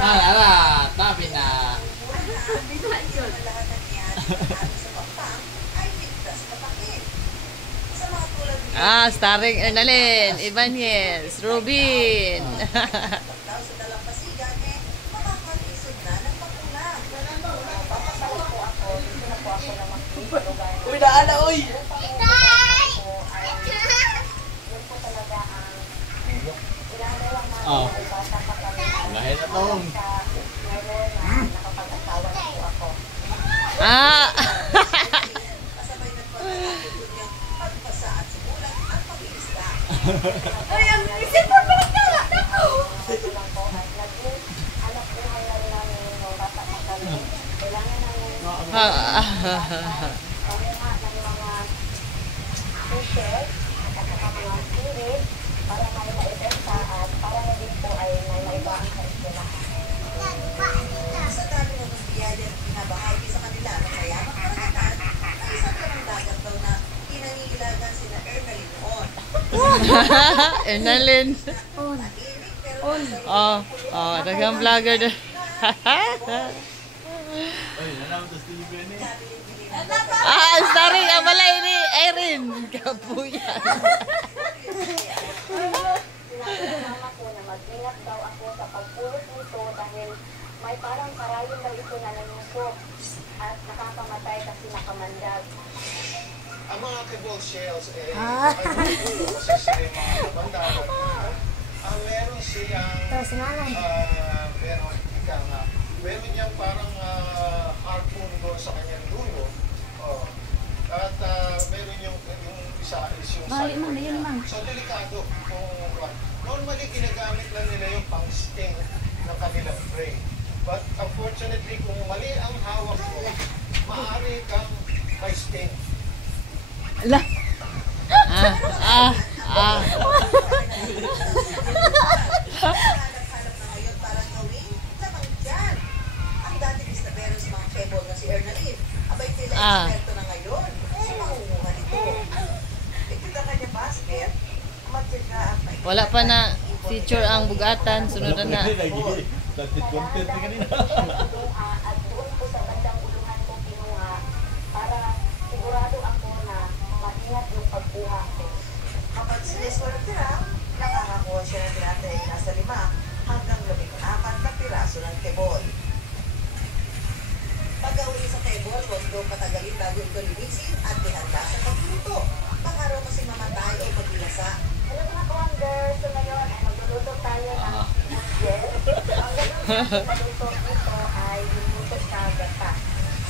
Tabi na. Starring Ernalyn Ibanez, Rubin. Uy, naala, uy! Lahir na tong. Ay, ang isip mo pala ka! Ernalyn. Dagang vlogger na. Starring ang balay ni Erin. Kapuyan. Mama ko na mag-ingat daw ako sa pagpulot nito dahil may parang karayon daw ito na nanusok at nakakamatay kasi nakamandag. Ang mga kibble shells kasi sila yung mga nabandagan. Meron siyang meron niyang parang harpoon doon sa kanyang dulo. At meron yung isa is yung side. So delikado kung normally ginagamit lang nila yung pang-sting ng kanilang prey. But unfortunately, kung mali ang hawak mo, maaari kang may sting. Ala. Wala pa na feature ang bugatan, sunod na. Content na kanina. At doon po sa bandang ulungan ko kinuha para sigurado ako na maingat yung pagkuha ko. Kapag siniswerte nakakakuha siya ng tinatay na nasa 5 hanggang 14 na piraso ng tebol. Pag-uwi sa tebol, huwag doon patagalin bago ito linisin at ihanda sa pagluto. Baka raw kasi mamatay o maglasa. Hello mga ka-wonder, so ngayon ay magluluto tayo ng gel. Ang gano'n na luto nito ay niluto sa gata.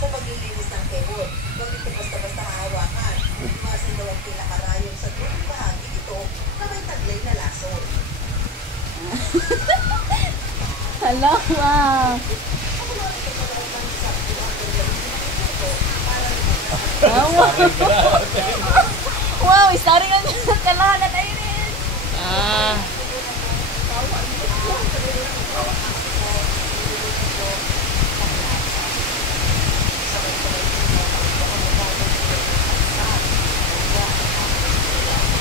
Sa paglilinis ng tebol, huwag ito basta-basta hahawakan. Iwasan daw ang pinakarayon sa dulang bahagi ito na may taglay na lason. Hello, wow. Wow, starring ang kalahat ay rin.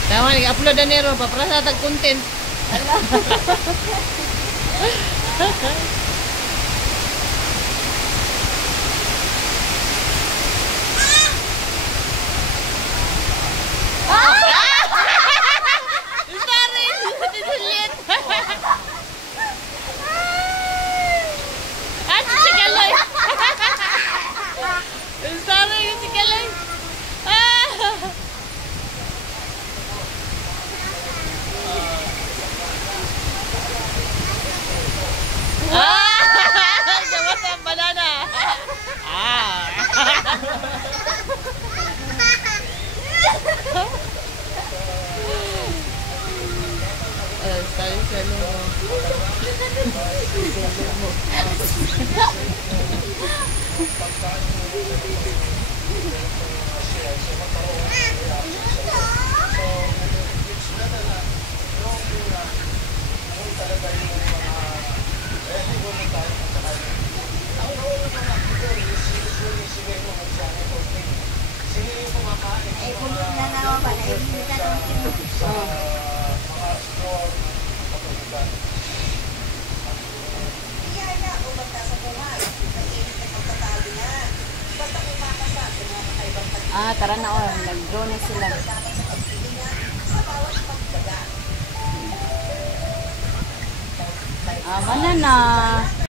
Tama, nag-upload na nero pa para sa tag-content. Ah, tara na oh. Nag-draw na sila. Ah, wala na.